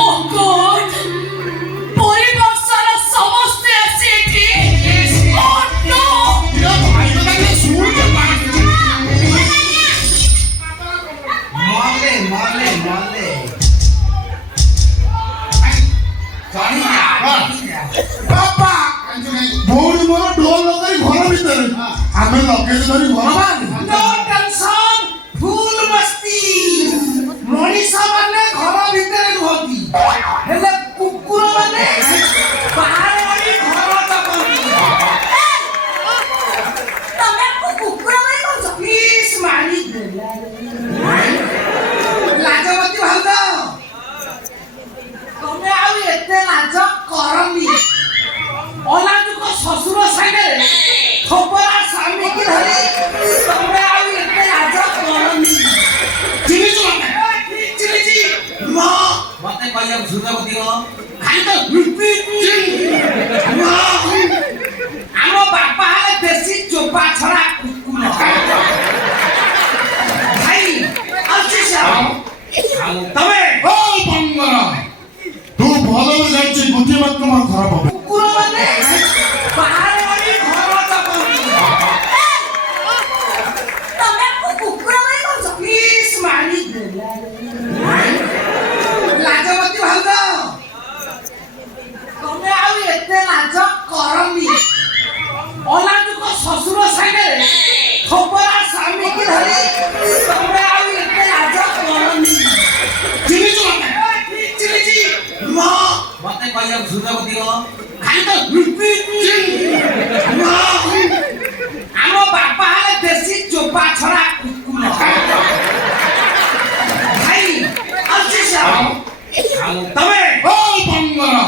Oh God! পরিবর্তন সমস্ত আছে এটি। Oh no! ବାପା ଭଉଣୀ ମୋର ଡୋର ଲଗାଇ ଘର ଭିତରେ ଆମେ ଲଗେଜ ଧରି ଘର ବାହାରେ। No tension, full ମସ୍ତି। ମଣିଷ ମାନେ ଘର ଭିତରେ ରୁହନ୍ତି, ହେଲେ କୁକୁର ମାନେ ବାହାରେ ରହି ଘର ଜଗନ୍ତି। ତମେ କୁକୁର ମାନେ କହୁଛ? ପ୍ଲିଜ ମାରି ଲାଜବତୀ ଭାଉଜ, ତମେ ଆଉ ଏତେ ଲାଜ କରନି। ଅଲାଜୁକ ଶ୍ୱଶୁର ସାଙ୍ଗରେ ଖବରା ସ୍ୱାମୀକି ଧରି ତମେ ଆଉ ଏତେ ଲାଜ କରନି। ଚିହ୍ନିଛୁ ଚିହ୍ନିଛି ମତେ କହିବାକୁ ସୁଯୋଗ ଦିଅ। ଖାଲି ତ ଆମ ବାପା ହେଲେ ଦେଶୀ ଚୋପା ଛଡା କୁକୁର। ଭାଇ ତମେ ଓ ବଙ୍ଗରା ତୁ ଭଲରେ ଜାଣିଛି ବୁଦ୍ଧିମତ ମୋର ଖରାପ ହବ। କୁକୁର ମାନେ ବାହାରେ ରହି ଘର ଜଗନ୍ତି। ତମେ କୁକୁର ମାନେ କହୁଛ? ପ୍ଲିଜ ମାରି ଲାଜବତୀ ଭାଉଜ, ତମେ ଆଉ ଏତେ ଲାଜ କରନି। ଅଲାଜୁକ ଶ୍ୱଶୁର ସାଙ୍ଗରେ ଖବରା ସ୍ୱାମୀକି ଧରି ତମେ ଆଉ ଏତେ ଲାଜ କରନି। ଚିହ୍ନିଛୁ ଚିହ୍ନିଛି ମତେ କହିବାକୁ ସୁଯୋଗ ଦିଅ। ଖାଲି ତ ଆମ ବାପା ହେଲେ ଦେଶୀ ଚୋପା ଛଡା କୁକୁର। ଭାଇ ତମେ ଓ ବଙ୍ଗରା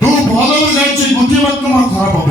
ତୁ ଭଲରେ ଜାଣିଛି ବୁଦ୍ଧିମତ ମୋର ଖରାପ ହବ।